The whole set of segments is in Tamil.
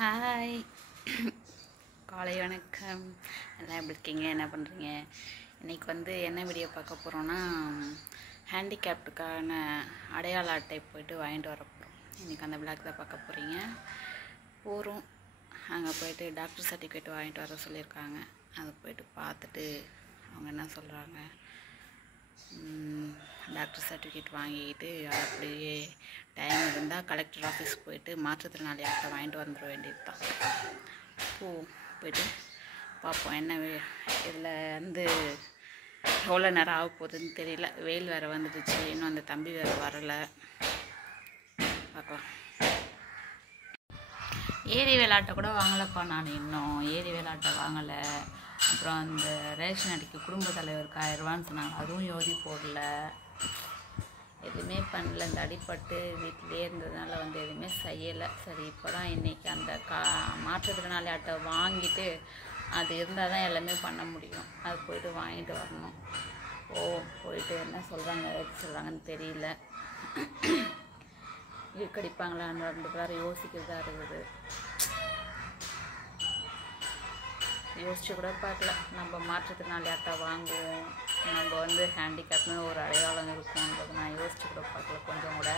ஹாய் காலை வணக்கம். எல்லாம் எப்படி இருக்கீங்க? என்ன பண்ணுறீங்க? இன்றைக்கி வந்து என்ன வீடியோ பார்க்க போகிறோன்னா, ஹேண்டிகேப்டுக்கான அடையாள அட்டை போய்ட்டு வாங்கிட்டு வர போகிறோம். இன்றைக்கி அந்த விளாக் தான் பார்க்க போகிறீங்க. போகிறோம், அங்கே போய்ட்டு டாக்டர் சர்டிஃபிகேட் வாங்கிட்டு வர சொல்லியிருக்காங்க. அதை போய்ட்டு பார்த்துட்டு அவங்க என்ன சொல்கிறாங்க, டாக்டர் சர்டிஃபிகேட் வாங்கிக்கிட்டு அப்படியே டைம் இருந்தால் கலெக்டர் ஆஃபீஸ் போய்ட்டு மாற்றுத்திறனாளி அட்டை வாங்கிட்டு வந்துட வேண்டியது தான். போய்ட்டு பார்ப்போம் என்ன இதில் வந்து எவ்வளோ நேரம் ஆக போகுதுன்னு தெரியல. வெயில் வேறு வந்துடுச்சு, இன்னும் அந்த தம்பி வேறு வரலை. பார்க்கலாம். ஏரி விளையாட்டை கூட வாங்கலைப்பா நான், இன்னும் ஏரி விளையாட்டை வாங்கலை. அப்புறம் அந்த ரேஷன் அடிக்க குடும்ப தலைவருக்கு 1000 ரூபான்னு சொன்னாங்க, அதுவும் யோதி போடல, எதுவுமே பண்ணல. இந்த அடிப்பட்டு வீட்டிலே இருந்ததுனால வந்து எதுவுமே செய்யலை. சரி, இப்போ தான் இன்றைக்கி அந்த மாற்றுத்திறனாளி அட்டை வாங்கிட்டு அது இருந்தால் தான் எல்லாமே பண்ண முடியும். அது போய்ட்டு வாங்கிட்டு வரணும். போயிட்டு என்ன சொல்கிறாங்க எது சொல்கிறாங்கன்னு தெரியல. இழுக்கடிப்பாங்களான்னு வேறு யோசிக்கிறதா இருக்குது. யோசிச்சு கூட பார்க்கல. நம்ம மாற்றுத்திறனாளி அட்டை வாங்குவோம், நம்ம வந்து ஹேண்டிகேப்னு ஒரு அடையாளம் இருக்கும்ன்றது நான் யோசிச்சு கூட பார்க்கல. கொஞ்சம் கூட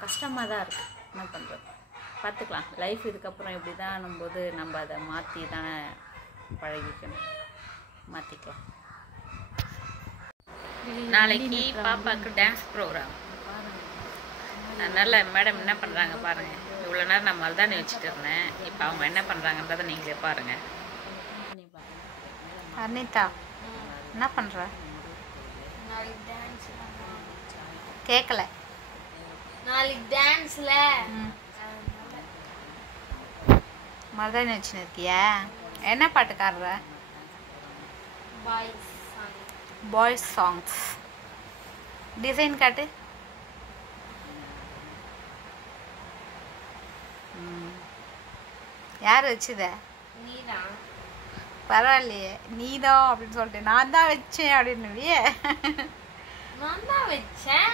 கஷ்டமாக தான் இருக்குது. என்ன பண்ணுறது, பார்த்துக்கலாம். லைஃப் இதுக்கப்புறம் இப்படி தான் போது நம்ம அதை மாற்றி தானே பழகிக்கணும். மாற்றிக்கலாம். நாளைக்கு பாப்பாவுக்கு டான்ஸ் ப்ரோக்ராம். அதனால் மேடம் என்ன பண்ணுறாங்க பாருங்கள். இவ்வளோ நேரம் நான் மருதாணி வச்சுட்டு இருந்தேன், இப்போ அவங்க என்ன பண்ணுறாங்கன்றதை நீங்களே பாருங்கள். அனிதா என்ன பண்ணுற? கேட்கல. நாளைக்கு டான்ஸில் மருதாணி வச்சுன்னு இருக்கியா? என்ன பாட்டுக்காடுற? Boys songs. டிசைன் காட்டு. யார் வச்சுத? நீதான். பரவாயில்லையே, நீதான் அப்படின்னு சொல்லிட்டு நான் தான் வச்சேன் அப்படின்னுவியே. நான் தான் வச்சேன்.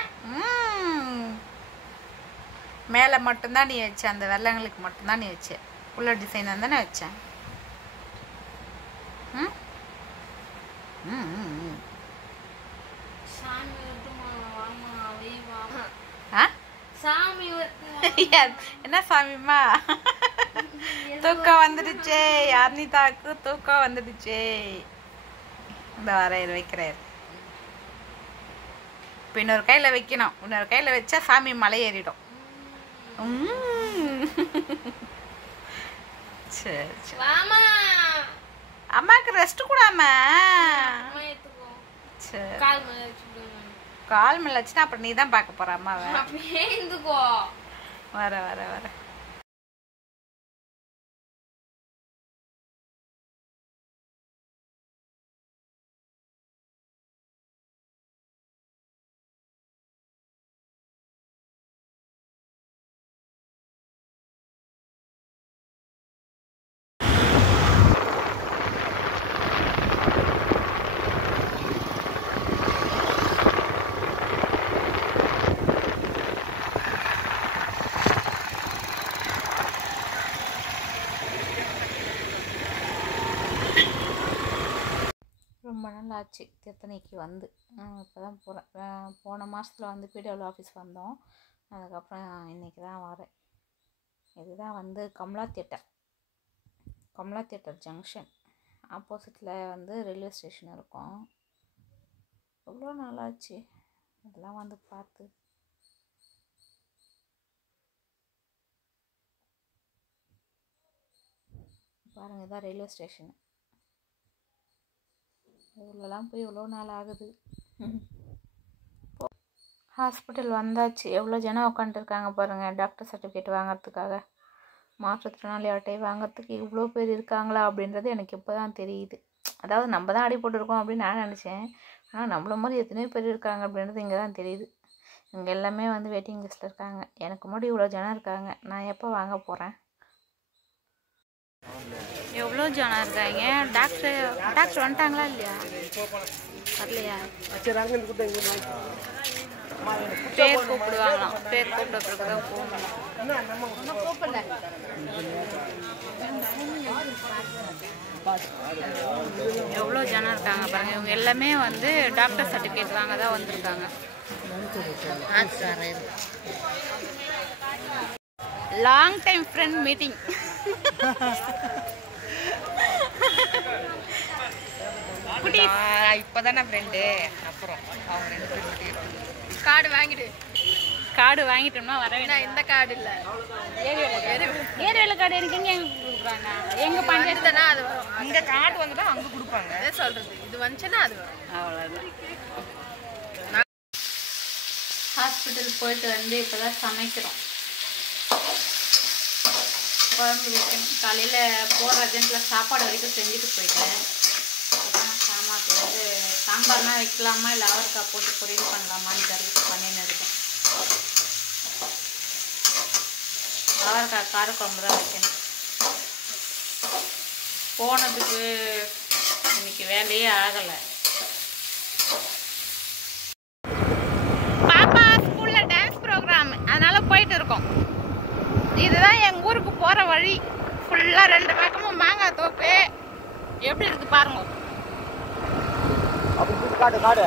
மேலே மட்டும்தான் நீ வச்ச, அந்த வெள்ளங்களுக்கு மட்டும்தான் நீ வச்ச. உள்ள டிசைன் தானே வச்சேன். சாமி என்ன சாமிம்மா? தூக்கம் வந்துடுச்சே, அனிதாக்கு தூக்கம் வந்துடுச்சே. இந்த வரையில் வைக்கிறாரு. இப்போ இன்னொரு கையில் வைக்கணும். இன்னொரு கையில் வச்சா சாமி மலை ஏறிடும். சரி சரி, அம்மாவுக்கு ரெஸ்ட் கூடாம. சரி, கால் மேல வச்சுன்னா அப்புறம் நீ தான் பார்க்க போற அம்மாவை. வர வர வர. ரொம்ப நாள் ஆச்சு திருத்தணிக்கு வந்து. இப்போ தான் போகிறேன். போன மாதத்தில் வந்து பிடிஓ ஆஃபீஸ் வந்தோம். அதுக்கப்புறம் இன்றைக்கி தான் வரேன். இதுதான் வந்து கமலா தியேட்டர் ஜங்ஷன் ஆப்போசிட்டில் வந்து ரயில்வே ஸ்டேஷன் இருக்கும். எவ்வளோ நாள் ஆச்சு இதெல்லாம் வந்து பார்த்து. பாருங்கள், இதுதான் ரயில்வே ஸ்டேஷனு. இவ்வளோலாம் போய் எவ்வளோ நாள் ஆகுது. ஹாஸ்பிட்டல் வந்தாச்சு. எவ்வளோ ஜனம் உட்காந்துருக்காங்க பாருங்கள், டாக்டர் சர்டிஃபிகேட் வாங்கிறதுக்காக. மாற்றுத்திறனாளி அட்டை வாங்கிறதுக்கு இவ்வளோ பேர் இருக்காங்களா அப்படின்றது எனக்கு இப்போ தான் தெரியுது. அதாவது நம்ம தான் அடிபட்டுருக்கோம் அப்படின்னு நான் நினச்சேன். ஆனால் நம்மள மாதிரி எத்தனையோ பேர் இருக்காங்க அப்படின்றது இங்கே தான் தெரியுது. இங்கே எல்லாமே வந்து வெயிட்டிங் லிஸ்ட்டில் இருக்காங்க. எனக்கு முன்னாடி இவ்வளோ ஜனம் இருக்காங்க. நான் எப்போ வாங்க போகிறேன்? எவ்வளோ ஜனம் இருக்காங்க. டாக்டர் வந்துட்டாங்களா இல்லையா? வரலையா? பேர் கூப்பிடுவாங்களாம். பேர் கூப்பிட்ட பிறகு தான் போகணும். எவ்வளோ ஜனம் இருக்காங்க பாருங்க. இவங்க எல்லாமே வந்து டாக்டர் சர்டிஃபிகேட் வாங்க தான் வந்திருக்காங்க. Long time friend meeting. இப்பதானே ஃப்ரெண்டு. அப்புறம் அவங்க 2 பேரும் கார்டு வாங்கிடு. கார்டு வாங்கிட்டோம்னா வர வேண்டாம். இந்த கார்டு இல்ல, ஏரியால கார்டு எனக்கு எங்க கொடுக்குறாங்க? எங்க பஞ்சாயத்து தானே அது வரும். அங்க கார்டு வந்துட்டா அங்க கொடுப்பாங்க. அதே சொல்றது, இது வந்துச்சுன்னா அது வரும். அவ்வளோதான். ஹாஸ்பிட்டல் போயிட்டு வந்து இப்போதான் சமைக்கிறோம். குழம்பு வைக்கணும். காலையில் போகிற அர்ஜென்ட்டில் சாப்பாடு வரைக்கும் செஞ்சுட்டு போயிட்டேன். சாமாக்கு வந்து சாம்பார்னா வைக்கலாமா இல்லை அவரைக்காய் போட்டு பொரியல் பண்ணலாமான்னு தெரிஞ்சு பண்ணின்னு இருக்கேன். அவரைக்காய் காரக்குழம்பு தான் வைக்கணும். போனதுக்கு இன்னைக்கு வேலையே ஆகலை. பாப்பா ஸ்கூலில் டான்ஸ் ப்ரோக்ராம், அதனால் போயிட்டு இருக்கோம். இதுதான் எங்கள் ஊருக்கு போகிற வழி. ஃபுல்லாக 2 பக்கமும் மாங்காய் தோப்பு. எப்படி இருக்கு பாருங்க. காடு காடு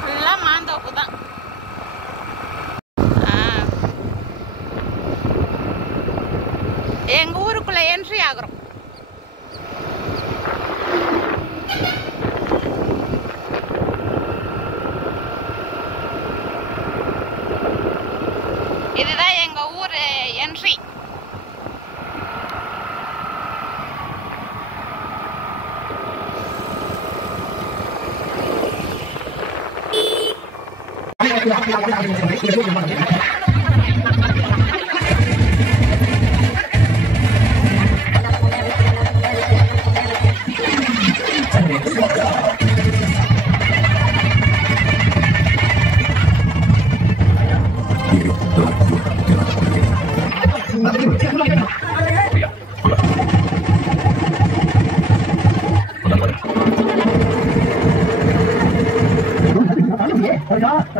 ஃபுல்லாக மாந்தோப்பு தான். எங்கள் ஊருக்குள்ளே என்ட்ரி ஆகுறோம். இதுதான் எங்க ஊர் என்ட்ரி.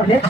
Libre,